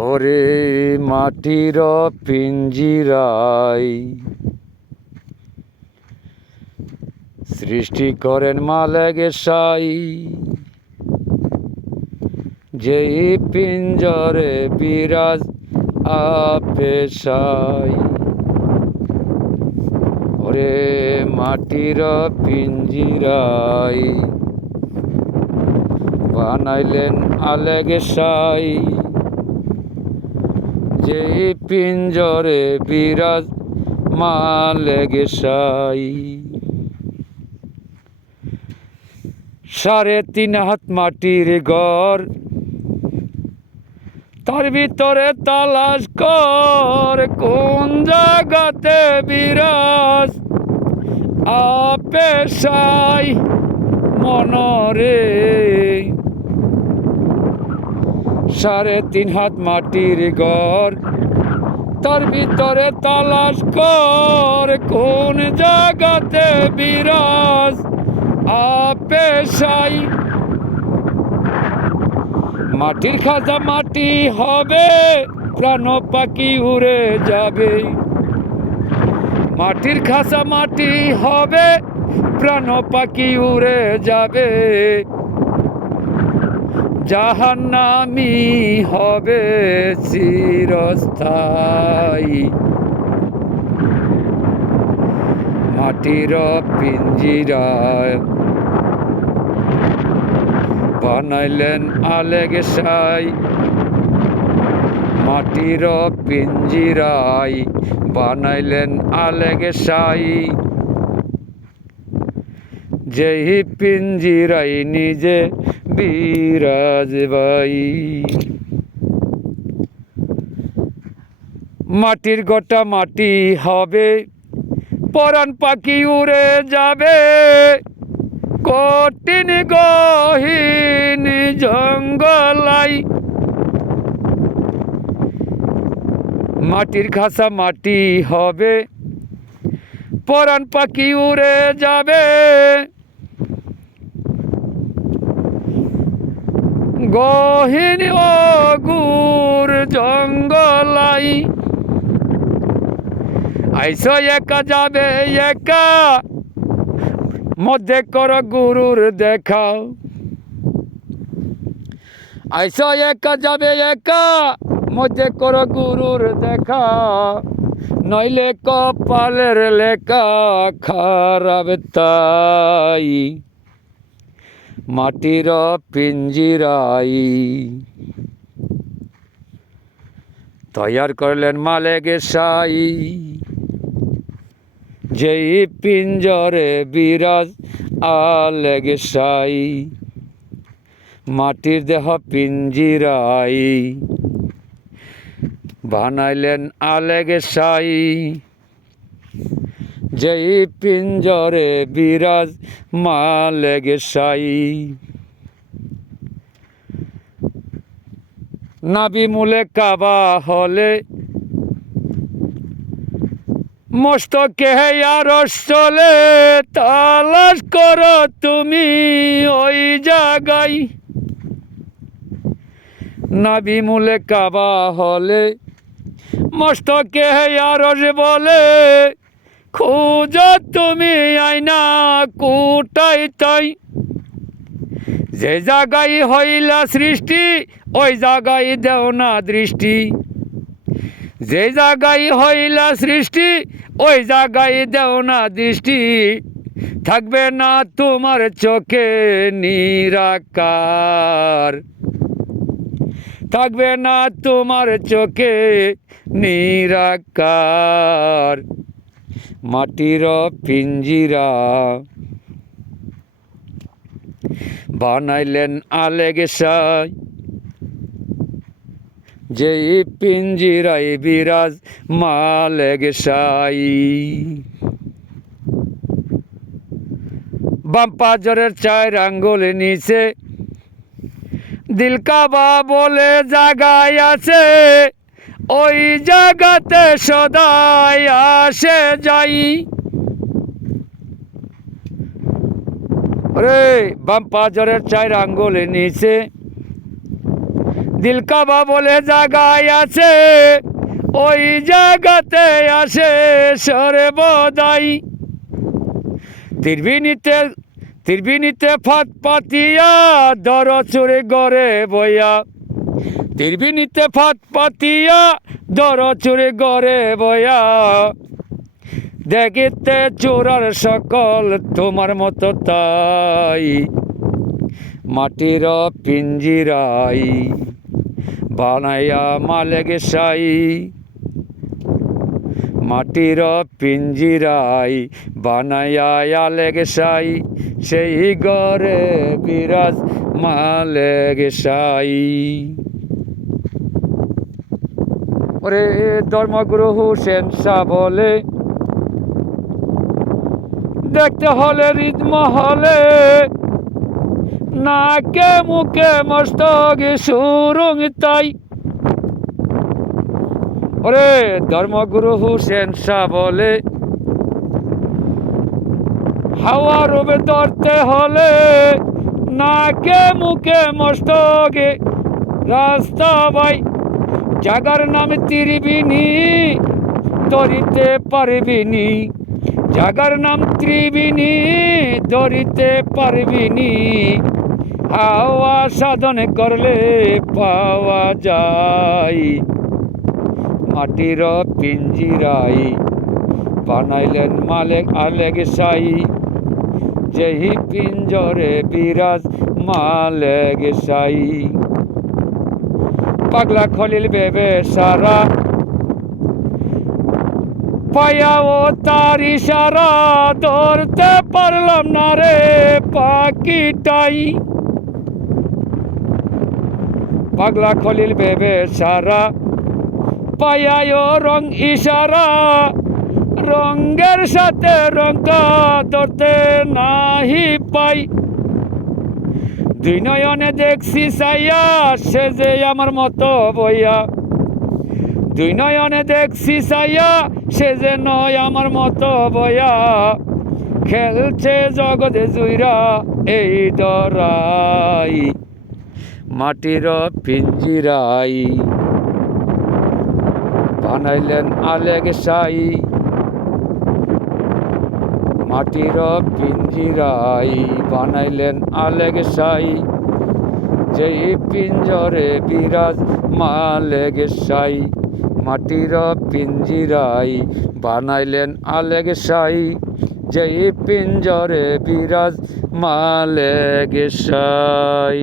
ওরে মাটির পিঞ্জিরায় সৃষ্টি করেন মালেক সাই, যেই পিঞ্জরে বিরাজ আপেশাই। ওরে মাটির পিঞ্জিরায় বানাইলেন আলেক সাই, যেই পিঞ্জরে বিরাজ মালেক সাই। 3.5 হাত মাটির ঘর, তার ভিতরে তালাশ কর কোন জায়গাতে বিরাজ আপেশাই মনরে। 3.5 হাত মাটির ঘর, তার ভিতরে তালাশ কর কোন জায়গাতে বিরাজ আপেশাই। মাটির খাজা মাটি হবে, প্রাণ পাখি উড়ে যাবে। মাটির খাজা মাটি হবে, প্রাণ পাখি উড়ে যাবে। জাহান্নামী হবে চিরস্থায়ী। মাটির পিঞ্জিরায় বানাইলেন আলেক সাই, মাটির পিঞ্জিরায় বানাইলেন আলেক সাই। যেই পিঞ্জিরায় নিজে বিরাজ ভাই। মাটির গোটা মাটি হবে, পরাণ পাখি উড়ে যাবে। কঠিন গহীন জঙ্গলাই, মাটির খাসা মাটি হবে, পরাণ পাখি উড়ে যাবে। গহীন অগুর জঙ্গলাই, আইসো একা যাবে একা, মধ্যে কর গুরুর দেখাও। আইসো একা যাবে একা, মধ্যে কর গুরুর দেখা। নইলে কপালের লেখা খারাপ তাই। মাটির পিঞ্জিরাই তৈয়ার করলেন মালেক সাই, যেই পিঞ্জরে বিরাজ আলেক সাই। মাটির দেহ পিঞ্জিরাই বানাইলেন আলেক সাই, যেই পিঞ্জরে বিরাজ মালেক সাই। নাভি মূলে কাবা হলে, মস্তকে আরশ চলে। তালাশ করো তুমি ওই জায়গায়। নাভি মূলে কাবা হলে, মস্তকে আরশ বলে। খুঁজো তুমি আইনা কোটাই তাই। যে জায়গায় হইলা সৃষ্টি, ওই জায়গায় দেও না দৃষ্টি। যে জায়গায় হইলা সৃষ্টি, ওই জায়গায় দেও না দৃষ্টি। থাকবে না তোমার চোখে নিরাকার, থাকবে না তোমার চোখে নিরাকার। মাটির পিঞ্জিরা বানাইলেন আলেক সাই, যেই পিঞ্জিরায় বিরাজ মালেক সাই। বাম পাজরের 4 আঙ্গুল নিচে দিল কাবা বলে জায়গায় আছে। ওই জায়গাতে সদাই আসে যাই। রে বাম পাজরের 4 আঙ্গুল নিচে দিলকাবা বলে জায়গায় আছে, ওই জায়গাতে আসে সর্বদাই। ত্রিবিনীতে ফাত পাতিয়া দর চুরে গড়ে বইয়া, ত্রিবিনীতে ফাত পাতিয়া দর চুরে গড়ে বইয়া, দেখিতে চোরার সকল তোমার মতো তাই। মাটির পিঞ্জিরাই বানাইয়া মালে গেসাই, মাটির পিঞ্জিরাই বানাইয়া আলে গেসাই, সেই ঘরে বিরাজ মালে গেসাই। ওরে ধর্মগুরু হুসেন শাহ বলে, দেখতে হলে হৃদমহলে, নাকে মুখে মস্তকে সুরং তাই। ওরে ধর্মগুরু হুসেন শাহ বলে, হাওয়া রূপে ধরতে হলে, নাকে মুখে মস্তকে রাস্তা ভাই। জাগার নাম ত্রিবিনী ধরিতে পারবিনি, জাগার নাম ত্রিবিনী ধরিতে পারবিনি, হাওয়া সাধন করলে পাওয়া যায়। মাটির পিঞ্জিরাই বানাইলেন মালিক আলে গেসাই, যেই পিঞ্জরে বিরাজ মালে গেসাই। পাগলা খলিল বেবে সারা পায়া ও তার ইশারা, ধরতে পারলাম না রে পাখিটাই। পাগলা খলিল বেবে সারা পায়া ও রং ইশারা, রঙের সাথে রঙটা ধরতে নাহি পাই। দুই নয়নে দেখছি চাইয়া, সে যে আমার মতো বইয়া, দুই নয়নে দেখছি চাইয়া, সে যে নয় আমার মতো বইয়া, খেলছে জগতে জুইরা এই দরাই। মাটির পিঞ্জিরাই বানাইলেন আলে গেসাই, মাটির পিঞ্জিরাই বানাইলেন আলে গেসাই, যেই পিঞ্জরে বিরাজ মালে গেসাই। মাটির পিঞ্জিরাই বানাইলেন আলে গেসাই, যেই পিঞ্জরে বিরাজ মালে গেসাই।